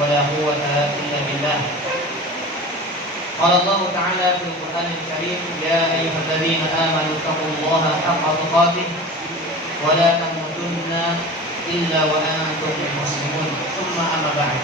ولا قوة إلا بالله. قال الله تعالى في القرآن الكريم: يا أيها الذين آمنوا اتقوا الله حق تقاته ولا تموتن إلا وأنتم مسلمون. ثم أما بعد.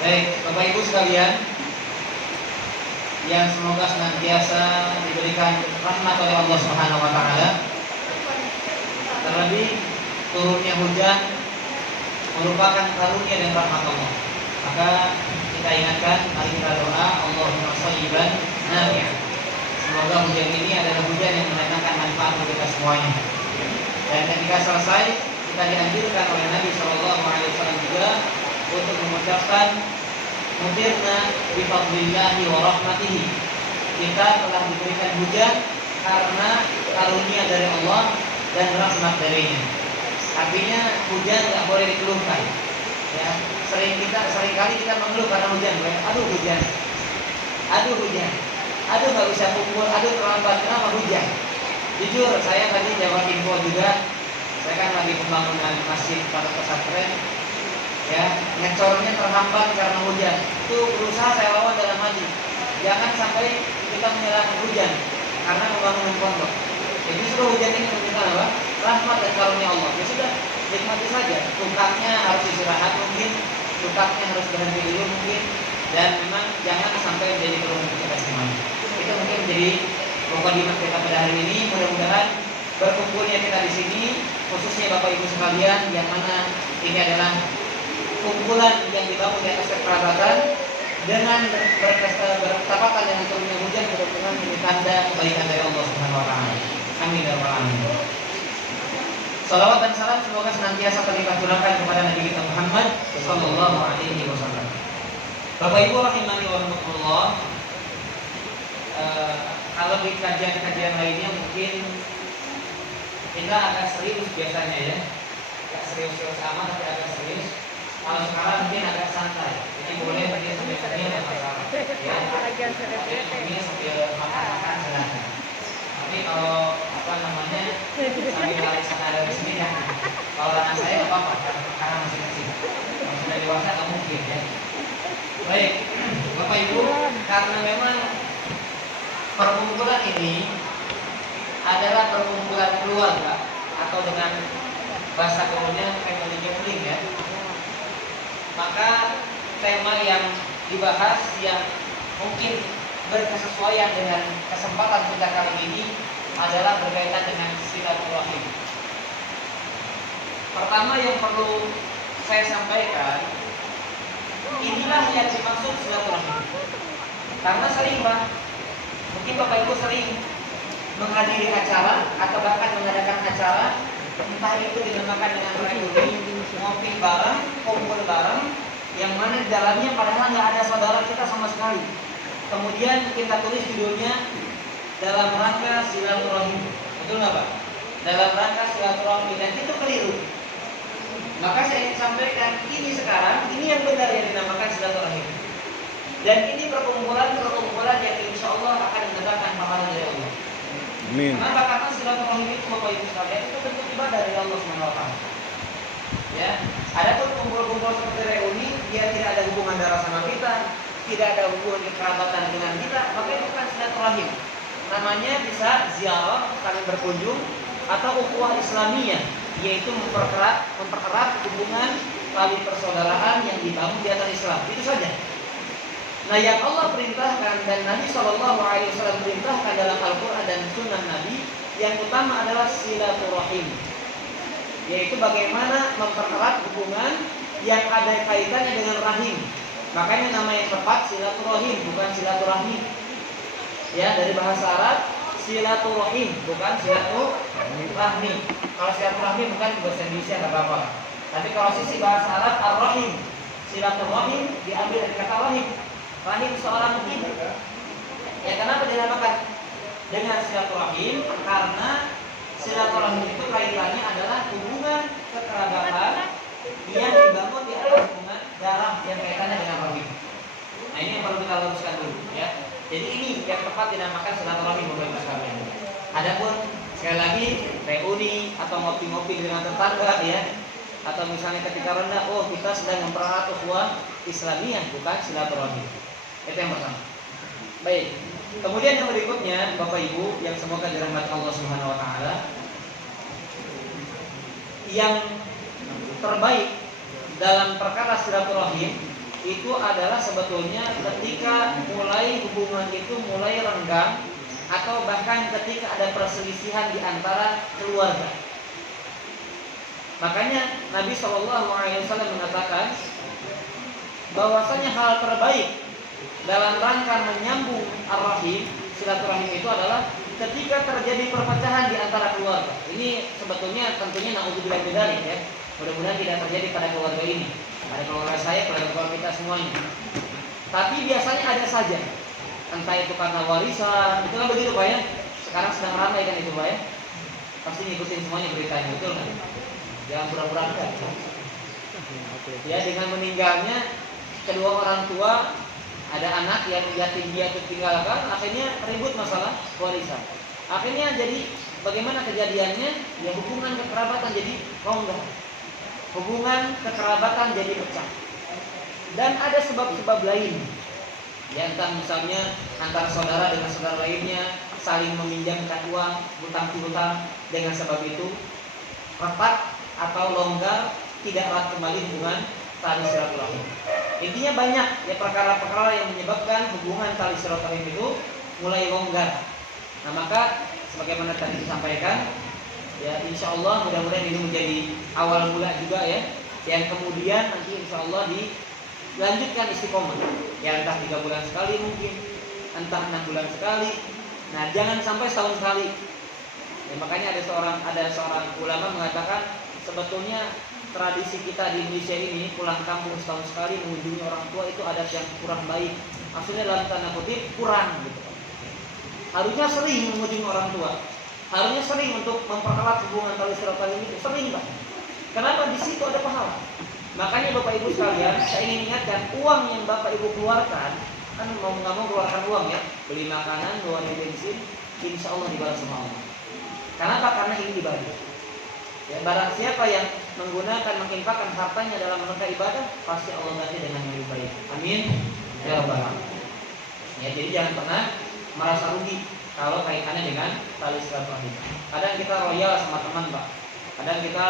Baik, Bapak Ibu sekalian, yang semoga senantiasa diberikan rahmat oleh Allah Subhanahu wa taala. Terlebih turunnya hujan merupakan karunia dan rahmat Allah. Maka kita ingatkan, mari kita doa, Allahumma shayyiban nafi'an. Semoga hujan ini adalah hujan yang mendatangkan manfaat untuk kita semuanya. Dan ketika selesai, kita dianjurkan oleh Nabi SAW juga untuk mengucapkan mutirna bifadlillahi wa rahmatihi. Kita telah diberikan hujan karena karunia dari Allah dan rahmat darinya. Artinya hujan tidak boleh dikeluhkan. Ya, seringkali kita mengeluh karena hujan. Aduh hujan, aduh nggak bisa kumpul, aduh terlambat, kenapa hujan? Jujur, saya tadi jawab info juga. Saya kan lagi pembangunan masjid pada pesantren. Ya, ngecornya terhambat karena hujan. Itu berusaha saya lawan dalam hati. Jangan sampai kita menyalahkan hujan karena membangun pondok. Jadi justru hujan ini menunjukkan apa? Rahmat dan karunia Allah. Ya sudah, nikmati saja. Tukangnya harus istirahat mungkin, tukangnya harus berhenti dulu mungkin, dan memang jangan sampai menjadi kerumun kita semuanya. Itu mungkin menjadi mukadimah kita pada hari ini. Mudah-mudahan berkumpulnya kita di sini, khususnya Bapak Ibu sekalian, yang mana ini adalah kumpulan yang dibangun di atas kekerabatan dengan bertepatan dengan turunnya hujan, mudah-mudahan ini tanda kebaikan dari Allah Subhanahu wa taala. Amin ya rabbal alamin. Salawat dan salam semoga senantiasa terlimpah curahkan kepada Nabi kita Muhammad sallallahu alaihi wasallam. Bapak Ibu rahimani wa rahmatullah. Kalau di kajian-kajian lainnya mungkin kita agak serius biasanya ya. Enggak serius-serius amat tapi agak serius. Kalau sekarang mungkin agak santai. Jadi boleh bagi sebenarnya ada masalah. Ya. Ini sambil makan-makan silahkan. Tapi kalau sambil lari sana dari sini ya. Kalau anak saya nggak apa-apa karena masih kecil. Kalau sudah dewasa nggak mungkin ya. Baik, Bapak Ibu, karena memang perkumpulan ini adalah perkumpulan keluarga atau dengan bahasa gaulnya family gathering ya. Maka tema yang dibahas yang mungkin berkesesuaian dengan kesempatan kita kali ini adalah berkaitan dengan silaturahim. Pertama yang perlu saya sampaikan, inilah yang dimaksud silaturahim. Karena sering Pak, mungkin Bapak Ibu sering menghadiri acara atau bahkan mengadakan acara, entah itu dinamakan dengan reuni, ngopi bareng, kumpul bareng, yang mana di dalamnya padahal nggak ada saudara kita sama sekali. Kemudian kita tulis judulnya dalam rangka silaturahim, betul nggak Pak? Dalam rangka silaturahim, dan itu keliru. Maka saya ingin sampaikan ini sekarang, ini yang benar yang dinamakan silaturahim. Dan ini perkumpulan yang insya Allah akan mendatangkan pahala dari Allah. Amin. Kenapa? Karena silaturahim itu Bapak Ibu sekalian itu bentuk ibadah dari Allah SWT. Ya, adapun kumpul-kumpul seperti reuni, dia tidak ada hubungan darah sama kita, tidak ada hubungan kekerabatan dengan kita, maka itu bukan silaturahim. Namanya bisa ziarah, saling berkunjung, atau ukhuwah Islamiyah, yaitu mempererat hubungan tali persaudaraan yang dibangun di atas Islam. Itu saja. Nah, yang Allah perintahkan dan Nabi SAW perintahkan dalam Al-Quran dan Sunnah Nabi, yang utama adalah silaturahim, yaitu bagaimana mempererat hubungan yang ada kaitannya dengan rahim. Makanya nama yang tepat silaturahim, bukan silaturahmi. Ya, dari bahasa Arab silaturahim, bukan silaturahmi. Kalau silaturahmi bukan bahasa Indonesia nggak apa-apa. Tapi kalau sisi bahasa Arab ar-rahim, silaturahim diambil dari kata rahim. Rahim seorang ibu. Ya, kenapa dinamakan dengan silaturahim? Karena silaturahim itu kaitannya adalah hubungan kekerabatan yang dibangun di atas hubungan darah yang kaitannya dengan rahim. Nah, ini yang perlu kita luruskan dulu ya. Jadi ini yang tepat dinamakan silaturahim Bapak Ibu sekalian. Adapun sekali lagi reuni atau ngopi-ngopi dengan tetangga ya, atau misalnya ketika rendah, oh kita sedang mempererat ukhuwah Islamiyah, bukan silaturahim. Itu yang pertama. Baik. Kemudian yang berikutnya, Bapak Ibu yang semoga dirahmati Allah Subhanahu wa taala, yang terbaik dalam perkara silaturahim itu adalah sebetulnya ketika mulai hubungan itu mulai renggang atau bahkan ketika ada perselisihan di antara keluarga. Makanya Nabi SAW mengatakan bahwasanya hal terbaik dalam rangka menyambung ar-rahim, silaturahim itu adalah ketika terjadi perpecahan di antara keluarga. Ini sebetulnya tentunya naudzubillah min dzalik ya. Mudah-mudahan tidak terjadi pada keluarga ini, pada keluarga saya, pada keluarga kita semuanya. Tapi biasanya ada saja, entah itu karena warisan, itu kan begitu Pak ya. Sekarang sedang ramai kan itu Pak ya. Pasti ngikutin semuanya beritanya, betul kan? Jangan pura-pura enggak. Ya, dengan meninggalnya kedua orang tua, ada anak yang yatim piatu tinggalkan, akhirnya ribut masalah warisan. Akhirnya jadi bagaimana kejadiannya? Ya hubungan kekerabatan jadi rongga. Hubungan kekerabatan jadi pecah. Dan ada sebab-sebab lain. Ya entah misalnya antara saudara dengan saudara lainnya saling meminjamkan uang, hutang piutang, dengan sebab itu retak atau longgar, tidak erat kembali hubungan tali silaturahim. Intinya banyak ya perkara-perkara yang menyebabkan hubungan tali silaturahim itu mulai longgar. Nah maka sebagaimana tadi disampaikan, ya insya Allah mudah-mudahan ini menjadi awal mula juga ya, yang kemudian nanti insya Allah dilanjutkan istiqomah. Ya entah 3 bulan sekali mungkin, entah 6 bulan sekali. Nah jangan sampai setahun sekali. Ya, makanya ada seorang ulama mengatakan sebetulnya tradisi kita di Indonesia ini pulang kampung setahun sekali mengunjungi orang tua itu adat yang kurang baik. Maksudnya dalam tanda kutip kurang gitu. Harusnya sering mengunjungi orang tua. Harusnya sering untuk mempererat hubungan tali silaturahim itu sering Pak. Kenapa? Di situ ada pahala. Makanya Bapak Ibu sekalian, saya ingin ingatkan uang yang Bapak Ibu keluarkan, kan mau nggak mau keluarkan uang ya, beli makanan, beli bensin, insya Allah dibalas sama Allah. Kenapa? Karena ini ibadah. Ya, barang siapa yang menggunakan menginfakkan hartanya dalam rangka ibadah, pasti Allah ganti dengan yang lebih baik. Amin. Ya Rabbal Alamin. Ya, jadi jangan pernah merasa rugi kalau kaitannya dengan tali silaturahim. Kadang kita royal sama teman, Pak. Kadang kita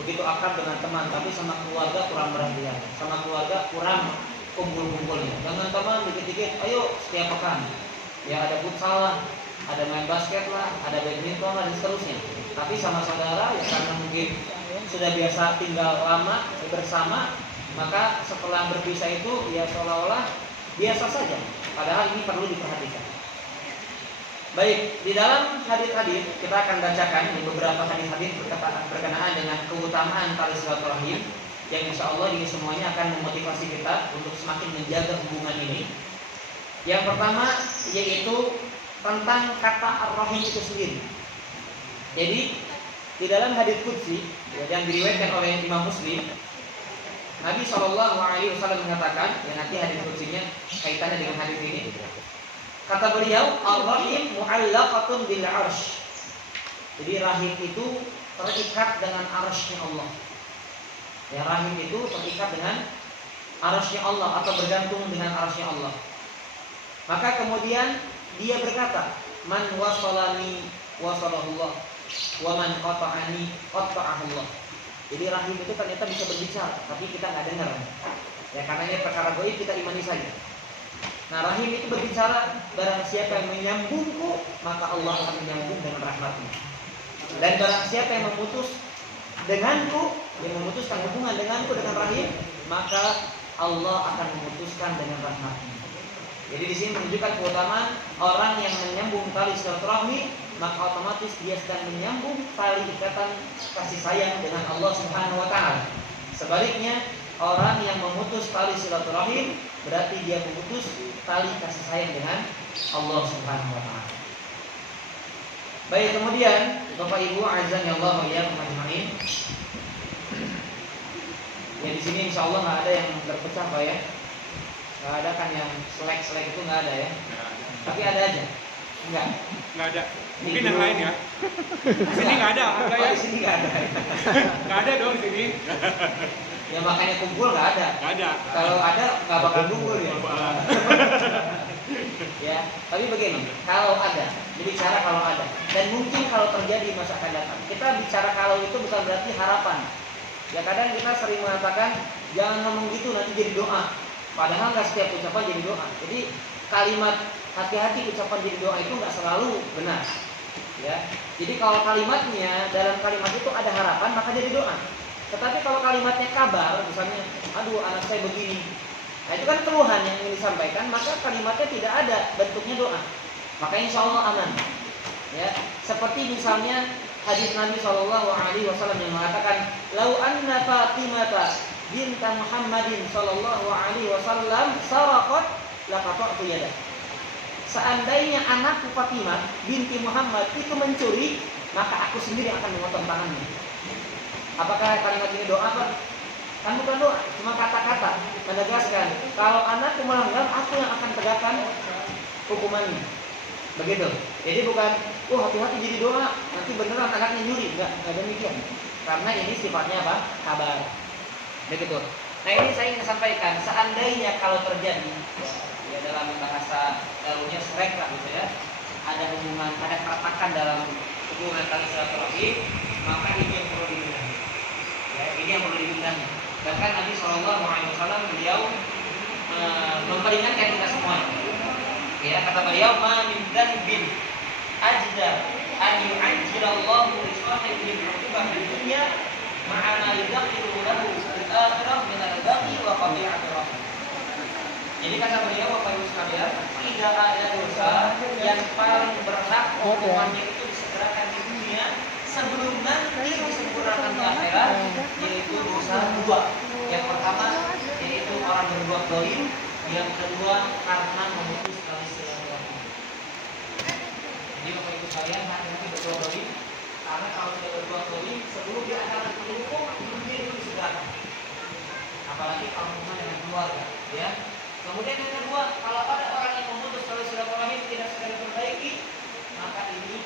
begitu akrab dengan teman, tapi sama keluarga kurang perhatian, sama keluarga kurang kumpul-kumpulnya. Dengan teman dikit-dikit, ayo setiap pekan. Ya ada futsal lah, ada main basket lah, ada badminton lah, dan seterusnya. Tapi sama saudara ya karena mungkin sudah biasa tinggal lama bersama, maka setelah berpisah itu ya seolah-olah biasa saja. Padahal ini perlu diperhatikan. Baik, di dalam hadis-hadis kita akan bacakan di beberapa hadis-hadis berkenaan dengan keutamaan tali silaturahim yang insya Allah ini semuanya akan memotivasi kita untuk semakin menjaga hubungan ini. Yang pertama yaitu tentang kata ar-rahim itu sendiri. Jadi di dalam hadis qudsi yang diriwayatkan oleh Imam Muslim, Nabi SAW mengatakan, yang nanti hadis qudsinya kaitannya dengan hadis ini. Kata beliau, ar-rahim mu'allaqatun bil 'arsy. Jadi rahim itu terikat dengan arsy Allah. Ya, rahim itu terikat dengan arsy Allah atau bergantung dengan arsy Allah. Maka kemudian dia berkata, man wasalani wasalahullah wa man qata'ani qata'ahullah. Jadi rahim itu ternyata bisa berbicara, tapi kita nggak dengar. Ya karena ini perkara gaib, kita imani saja. Nah rahim itu berbicara, barang siapa yang menyambungku, maka Allah akan menyambung dengan rahmatnya. Dan barang siapa yang memutus denganku, yang memutuskan hubungan denganku dengan rahim, maka Allah akan memutuskan dengan rahmatnya. Jadi di sini menunjukkan keutamaan orang yang menyambung tali silaturahmi, maka otomatis dia sedang menyambung tali ikatan kasih sayang dengan Allah Subhanahu wa taala. Sebaliknya, orang yang memutus tali silaturahim berarti dia memutus tali kasih sayang dengan Allah Subhanahu wa taala. Baik, kemudian Bapak Ibu azan ya Allah wa iyyakum ajmain. Ya di sini insya Allah nggak ada yang berpecah Pak ya. Nggak ada kan yang selek-selek itu nggak ada ya. Tapi ada aja. Enggak. Nggak ada. Mungkin yang lain ya. Di sini nggak ada. Di sini nggak ada. Nggak ada dong di sini. Ya makanya kumpul nggak ada. Nggak ada. Kalau ada nggak bakal kumpul ya. Ya, tapi begini, kalau ada, berbicara kalau ada, dan mungkin kalau terjadi masa akan datang. Kita bicara kalau itu bukan berarti harapan. Ya kadang kita sering mengatakan jangan ngomong gitu nanti jadi doa. Padahal nggak setiap ucapan jadi doa. Jadi kalimat hati-hati ucapan jadi doa itu nggak selalu benar. Ya, jadi kalau kalimatnya dalam kalimat itu ada harapan maka jadi doa. Tetapi kalau kalimatnya kabar, misalnya, aduh anak saya begini, nah itu kan keluhan yang ingin disampaikan, maka kalimatnya tidak ada bentuknya doa. Maka insya Allah aman. Ya, seperti misalnya hadis Nabi Shallallahu Alaihi Wasallam yang mengatakan, "Lau anna Fatimata binta Muhammadin Shallallahu Alaihi Wasallam saraqat laqata'tu yadah." Seandainya anakku Fatimah binti Muhammad itu mencuri, maka aku sendiri akan memotong tangannya. Apakah kalimat ini doa, Pak? Kan bukan doa, cuma kata-kata menegaskan kalau anakku melanggar, aku yang akan tegakkan hukumannya. Begitu. Jadi bukan, hati-hati jadi doa, nanti beneran anaknya nyuri. Enggak demikian. Karena ini sifatnya apa? Kabar. Begitu. Nah ini saya ingin sampaikan, seandainya kalau terjadi, ya dalam bahasa gaulnya srek lah gitu ya, ada hubungan, ada keretakan dalam hubungan tali silaturahim, maka ini yang perlu dihindarkan. Ya, ini yang perlu dihindarkan. Bahkan Nabi Shallallahu Alaihi Wasallam beliau memperingatkan kita semua. Ya, kata beliau, "Ma min dzanbin ajda an yu'ajjilallahu li sahibihi al-'uqubah fid dunya ma'ana yudakhilu lahu fil akhirah min al-baghi wa qati'atir rahim." Jadi kata beliau, Bapak Ibu sekalian, tidak ada dosa yang paling berhak hukumannya itu disegerakan di dunia sebelum nanti disempurnakan di akhirat, yaitu dosa dua. Yang pertama yaitu orang berbuat zalim, yang kedua karena memutus tali silaturahim. Jadi Bapak Ibu sekalian, hati-hati berbuat zalim, karena kalau sudah berbuat zalim sebelum dia akan terhukum, dia itu disegerakan. Apalagi kalau hubungan dengan keluarga, ya. Kemudian yang kedua, kalau ada orang yang memutus tali silaturahim tidak segera diperbaiki, maka ini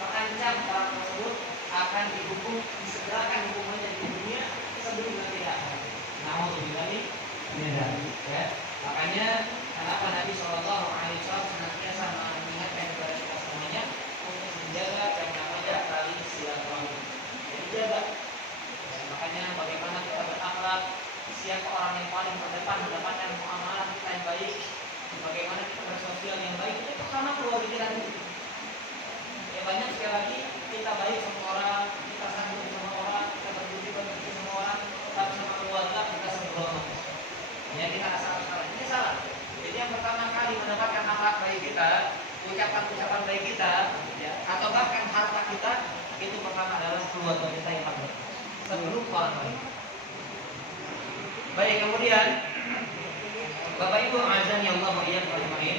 terancam orang tersebut akan dihukum, disegerakan hukumannya di dunia sebelum nanti akhirat. Namun lebih ya. Makanya kenapa Nabi Shallallahu Alaihi Wasallam senantiasa mengingatkan kepada kita semuanya untuk menjaga yang namanya tali silaturahim. Jadi jaga. Ya, makanya bagaimana kita berakhlak, siapa orang yang paling terdepan mendapatkan muamalah kita yang baik, bagaimana kita bersosial yang baik, itu pertama keluarga kita dulu. Ya banyak sekali lagi kita baik sama orang, kita sambut sama orang, kita berbudi pekerti sama orang, tapi sama keluarga kita sembrono. Ya kita asal-asalan, ini salah. Jadi yang pertama kali mendapatkan akhlak baik kita, ucapan-ucapan baik kita, ya, atau bahkan harta kita, itu pertama adalah keluarga kita yang paling sebelum orang lain. Baik, kemudian Bapak Ibu azan ya Allah wa iyyakum ajmain.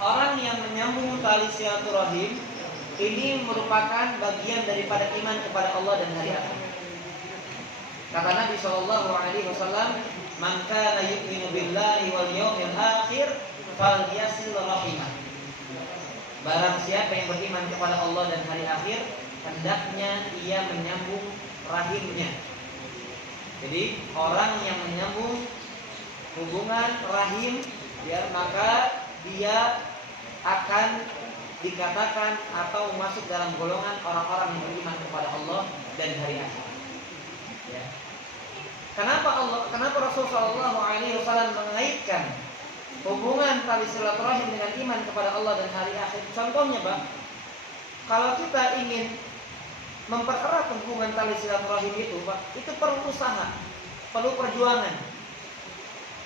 Orang yang menyambung tali silaturahim ini merupakan bagian daripada iman kepada Allah dan hari akhir. Kata Nabi Shallallahu Alaihi Wasallam, "Man kana yu'minu billahi wal yawmil akhir falyasil rahimah." Barang siapa yang beriman kepada Allah dan hari akhir, hendaknya ia menyambung rahimnya. Jadi orang yang menyambung hubungan rahim, ya, maka dia akan dikatakan atau masuk dalam golongan orang-orang yang beriman kepada Allah dan hari akhir. Ya. Kenapa Rasulullah SAW mengaitkan hubungan tali silaturahim dengan iman kepada Allah dan hari akhir? Contohnya, Pak, kalau kita ingin mempererat hubungan tali silaturahim itu, Pak, itu perlu usaha, perlu perjuangan.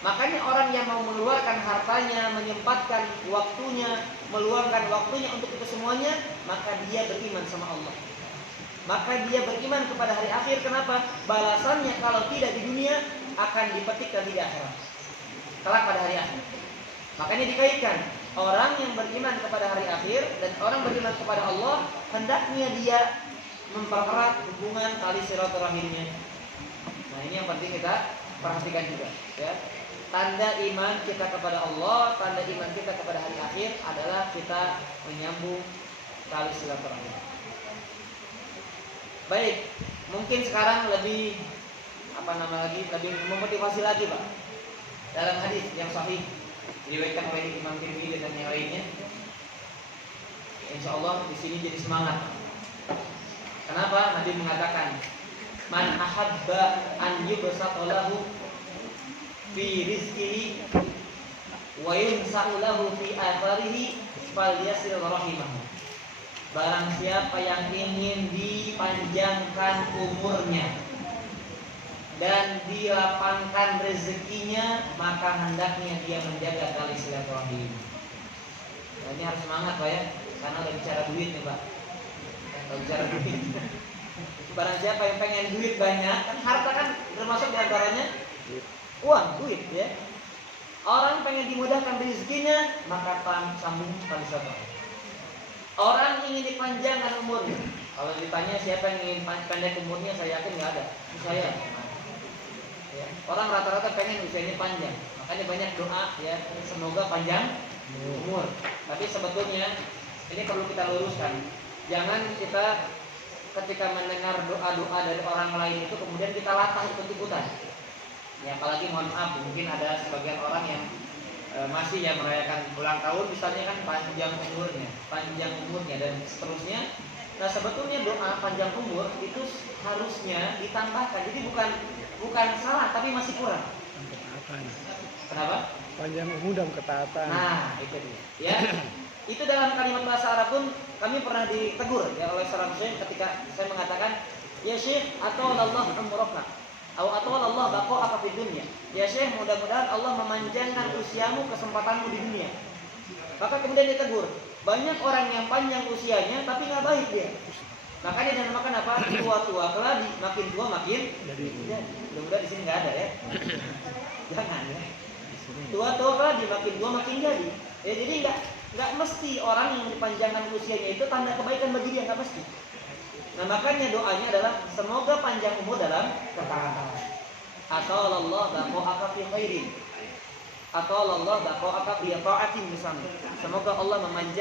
Makanya orang yang mau mengeluarkan hartanya, menyempatkan waktunya, meluangkan waktunya untuk itu semuanya, maka dia beriman sama Allah. Maka dia beriman kepada hari akhir. Kenapa? Balasannya kalau tidak di dunia akan dipetik nanti di akhirat, kelak pada hari akhir. Makanya dikaitkan orang yang beriman kepada hari akhir dan orang beriman kepada Allah, hendaknya dia mempererat hubungan tali silaturahimnya. Nah ini yang penting kita perhatikan juga, ya. Tanda iman kita kepada Allah, tanda iman kita kepada hari akhir adalah kita menyambung tali silaturahim. Baik, mungkin sekarang lebih lebih memotivasi lagi Pak. Dalam hadis yang sahih diriwayatkan oleh Imam Tirmidzi dan yang lainnya, insya Allah di sini jadi semangat. Kenapa? Nabi mengatakan, man ahabba an yubsata lahu fi rizqihi wa yunsa'u lahu fi atharihi falyasil rahimahu. Barang siapa yang ingin dipanjangkan umurnya dan dilapangkan rezekinya, maka hendaknya dia menjaga tali silaturahim. Nah, ini harus semangat Pak ya, karena udah bicara duit nih Pak. Kalau bicara duit, barang siapa yang pengen duit banyak, kan harta kan termasuk diantaranya uang, duit ya. Orang pengen dimudahkan rezekinya, maka sambung tali silaturahim. Orang ingin dipanjangkan umurnya. Kalau ditanya siapa yang ingin pendek umurnya, saya yakin nggak ada. Saya. Ya. Orang rata-rata pengen usianya panjang. Makanya banyak doa ya, semoga panjang umur. Tapi sebetulnya ini perlu kita luruskan. Jangan kita ketika mendengar doa-doa dari orang lain itu kemudian kita latah ikut-ikutan. Ya, apalagi mohon maaf, mungkin ada sebagian orang yang masih ya merayakan ulang tahun misalnya kan panjang umurnya dan seterusnya. Nah sebetulnya doa panjang umur itu harusnya ditambahkan. Jadi bukan salah tapi masih kurang. Kenapa? Panjang umur dan ketaatan. Nah itu dia. Ya itu dalam kalimat bahasa Arab pun kami pernah ditegur ya oleh seorang syekh ketika saya mengatakan ya syekh atau Allah umrohna atau Allah bako apa di dunia. Ya syekh, mudah-mudahan Allah memanjangkan usiamu, kesempatanmu di dunia. Maka kemudian ditegur, banyak orang yang panjang usianya tapi nggak baik dia. Makanya dinamakan apa? Tua-tua keladi, makin tua makin jadi. Mudah-mudahan di sini nggak ada ya. Jangan ya. Tua-tua keladi, makin tua makin jadi. Ya jadi nggak mesti orang yang dipanjangkan usianya itu tanda kebaikan bagi dia, nggak mesti. Nah makanya doanya adalah semoga panjang umur dalam ketaatan. Atau Allah baqa'aka fi khairin. Atau Allah baqa'aka fi ta'atin misalnya. Semoga Allah memanjang